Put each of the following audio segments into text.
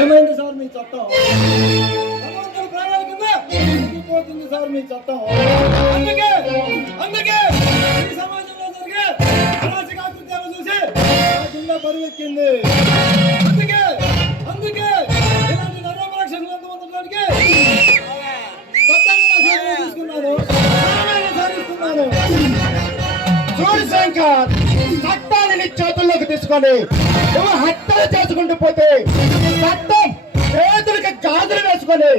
ఏమైంది సార్ మీ చట్టం? భగవంతుడి ప్రాణాల కింద పోతుంది సార్ మీ చట్టం. అందుకే అందుకే ఈ సమాజంలో జరిగే అరాచకాకృత్యాలు చూసి నా కింద బరువెక్కింది. అందుకే అందుకే ఇలాంటి నరమరాక్షసులు ఎంతమంది చట్టాన్ని తీసుకున్నాను, సాధిస్తున్నాను. చూడు శంకర్, చట్టాన్ని చేతుల్లోకి తీసుకొని నువ్వు హత్యలు చేసుకుంటూ పోతే చట్టం చేతులకి గాజులు వేసుకొని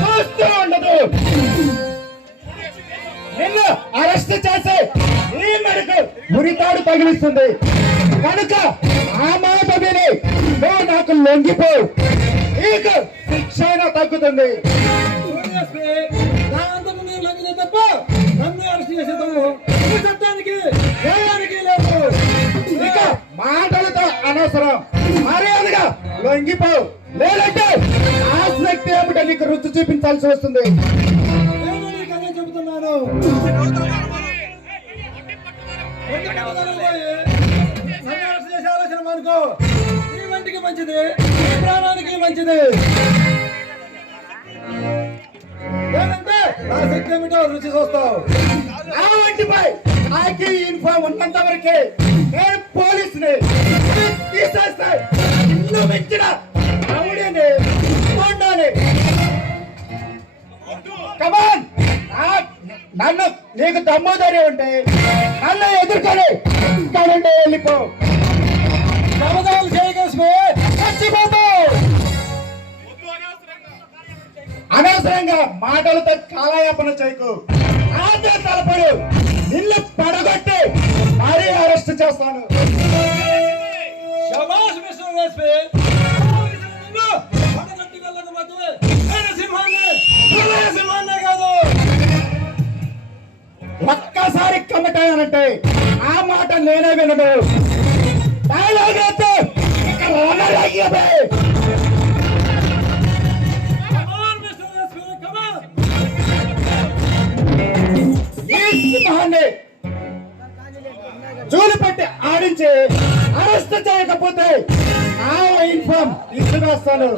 చూస్తూ ఉండదు. నిన్ను అరెస్ట్ చేసి ఈ మెడకు ఉరితాడు తగిలిస్తుంది. కనుక ఆ మాట విని నువ్వు నాకు లొంగిపోవు, నీకు శిక్ష అయినా తగ్గుతుంది. తప్ప నన్ను అరెస్ట్ చేసేదాము చట్టానికి న్యాయానికి లేదు. ఇక మాటలతో అనవసరం, మర్యాదగా లొంగిపోవు, లేదంటే ఆ శక్తి ఏమిటో నీకు రుచి చూపించాల్సి వస్తుంది. నేను నీకు అదే చెబుతున్నాను. నన్ను అరెస్ట్ చేసే ఆలోచన అనుకో, నీ వంటికి మంచిది, నీ ప్రాణానికి మంచిది. లేదంటే నా శక్తి ఏమిటో రుచి చూస్తావు. ఆ వంటిపై నాకు ఇన్ఫార్మ్ ఉన్నంత వరకే నేను పోలీసుని తీసేస్తే ఇల్లు మెచ్చిన రౌడీని కొండాని. కమాన్, నన్ను నీకు దమ్ముదారి ఉంటే నన్ను ఎదుర్కొని ఇక్కడ నుండి వెళ్ళిపో. సమాధానం చేయగలిసి చచ్చిపోతావు. అనవసరంగా మాటలతో కాలయాపన చేయకు. ఆదే తలపడు, నిన్ను పడగొట్టి మరీ అరెస్ట్ చేస్తాను. శభాష్ మిస్టర్ ఎస్పీ. పడగొట్టి వెళ్ళకపోతే నేను సింహాన్నే కాదు. ఒక్కసారి కమిటానంటే ఆ మాట నేనే వినడు. డైలాగ్ అయితే ఇక రానలాగే. జూలు పట్టి ఆడించి అరెస్ట్ చేయకపోతే ఆ ఇన్ఫార్మ్ తీసుకురాస్తాను.